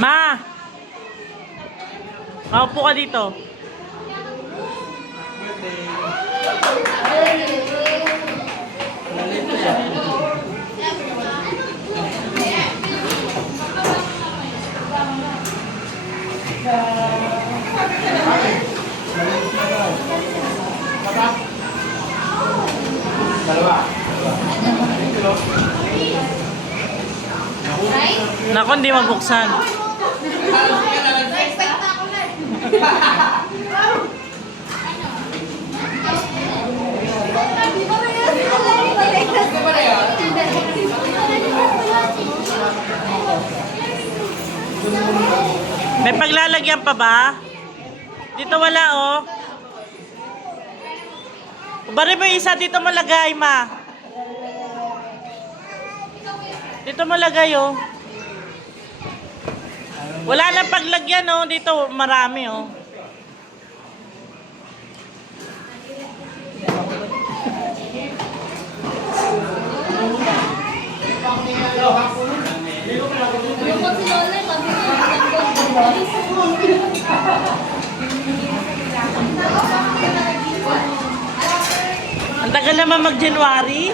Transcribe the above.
Ma! Maupo ka dito. Naku, hindi mabuksan. May paglalagyan pa ba? Dito wala, oh. Bari mo isa, dito mo lagay, ma. Dito mo lagay, oh. Wala nang paglagyan, oh. Dito marami, oh. Ang tagal naman mag-January.